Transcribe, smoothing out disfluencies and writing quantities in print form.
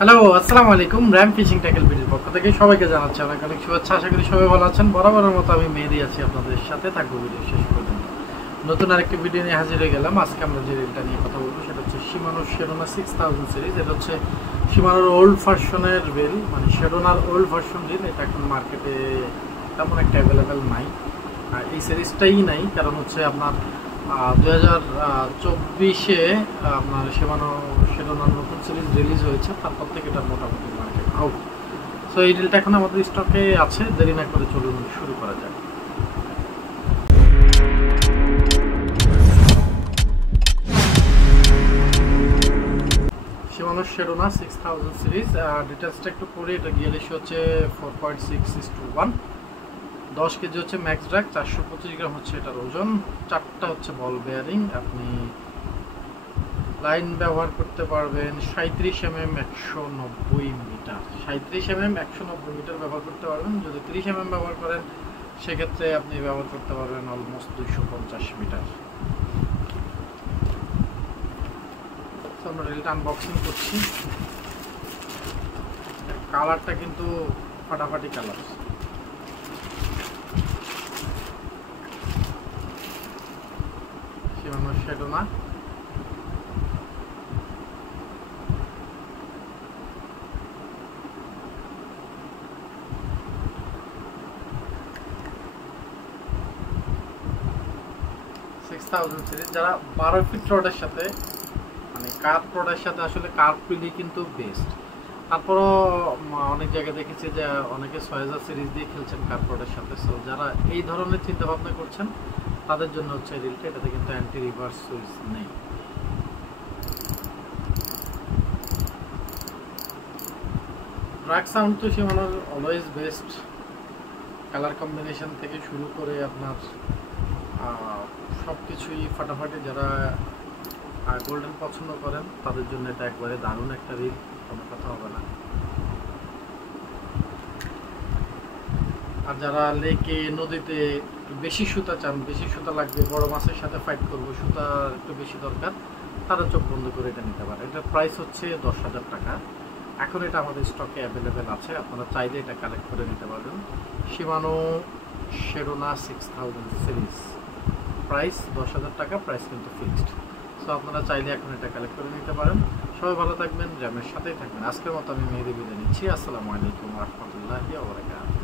Hello, আসসালামু আলাইকুম। RAM fishing tackle ভিডিওর পক্ষ থেকে সবাইকে জানাচ্ছি অনেক অনেক শুভেচ্ছা। আশা করি সবাই ভালো আছেন। বরাবরের মতো আমি মেহেদি আছি আপনাদের সাথে, থাকবো ভিডিও শেষ পর্যন্ত। নতুন আরেকটি ভিডিও নিয়ে হাজির হয়ে গেলাম। আজকে আমরা যে রিলটা নিয়ে কথা বলবো সেটা হচ্ছে শিমানো শেরোনা 6000 সিরিজ। এটা হচ্ছে শিমানোর ওল্ড ভার্সনের রিল, মানে শেরোনার ওল্ড ভার্সন রিল। এটা এখন মার্কেটে তেমন একটা অ্যাভেলেবেল নাই, আর এই সিরিজটাই নাই, কারণ হচ্ছে আপনার 2024-এ আপনার শেরোনার নতুন সিরিজ রিলিজ হয়েছে, তারপর থেকে এটা মোটামুটি মার্কেট আউট। সো এই রিলটা এখন আমাদের স্টকে আছে। দেরি না করে চলুন শুরু করা যাক। শিমানো শেরোনা 6000 সিরিজ, ডিটেলসটা একটু পরে। এটা গিয়ার রেশিও হচ্ছে 4.6:1। 10 কেজি হচ্ছে ম্যাক্স ড্রাগ, 425 গ্রাম হচ্ছে এটার ওজন। 4টা হচ্ছে বল বেয়ারিং। আপনি লাইন ব্যবহার করতে পারবেন 37 mm 190 মিটার। 37 mm 190 মিটার ব্যবহার করতে পারবেন। যদি 30 mm ব্যবহার করেন সেক্ষেত্রে আপনি ব্যবহার করতে পারবেন অলমোস্ট 250 মিটার। আমরা রিলটা আনবক্সিং করছি। কালারটা কিন্তু ফাটাফাটি কালার। শিমানো শেরোনা সিরিজ। যারা 12 ফিট রডের সাথে, মানে কার্ভ রডের সাথে, আসলে কার্ভ পিলি কিন্তু বেস্ট। তারপরও অনেক জায়গায় দেখেছি যে অনেকে 6000 সিরিজ দিয়ে খেলছেন কার্ভ রডের সাথে। সো যারা এই ধরনের চিন্তা ভাবনা করছেন তাদের জন্য হচ্ছে রিলটা। এটাতে কিন্তু অ্যান্টি রিভার্স সুইচ নেই। ড্রাগ সাউন্ড তো শিমানোর অলওয়েজ বেস্ট। কালার কম্বিনেশন থেকে শুরু করে আপনার সব কিছুই ফাটাফাটি। যারা গোল্ডেন পছন্দ করেন তাদের জন্য এটা একবারে দারুণ একটা রিল, কোনো কথা হবে না। আর যারা লেকে নদীতে বেশি সুতা চান, বেশি সুতা লাগবে, বড় মাছের সাথে ফাইট করবো, সুতার একটু বেশি দরকার, তারা চোখ বন্ধ করে এটা নিতে পারে। এটার প্রাইস হচ্ছে 10,000 টাকা। এখন এটা আমাদের স্টকে অ্যাভেলেবেল আছে, আপনারা চাইলে এটা কালেক্ট করে নিতে পারবেন। শিমানো শেরোনা 6000 সিরিজ, প্রাইস 10,000 টাকা। প্রাইস কিন্তু ফিক্সড। সো আপনারা চাইলে এখন এটা কালেক্ট করে নিতে পারেন। সবাই ভালো থাকবেন, র্যামের সাথেই থাকবেন। আজকের মতো আমি মেহেদি বিদায় নিচ্ছি। আসসালামু আলাইকুম ওয়া রাহমাতুল্লাহি ওয়া বারাকাতুহু।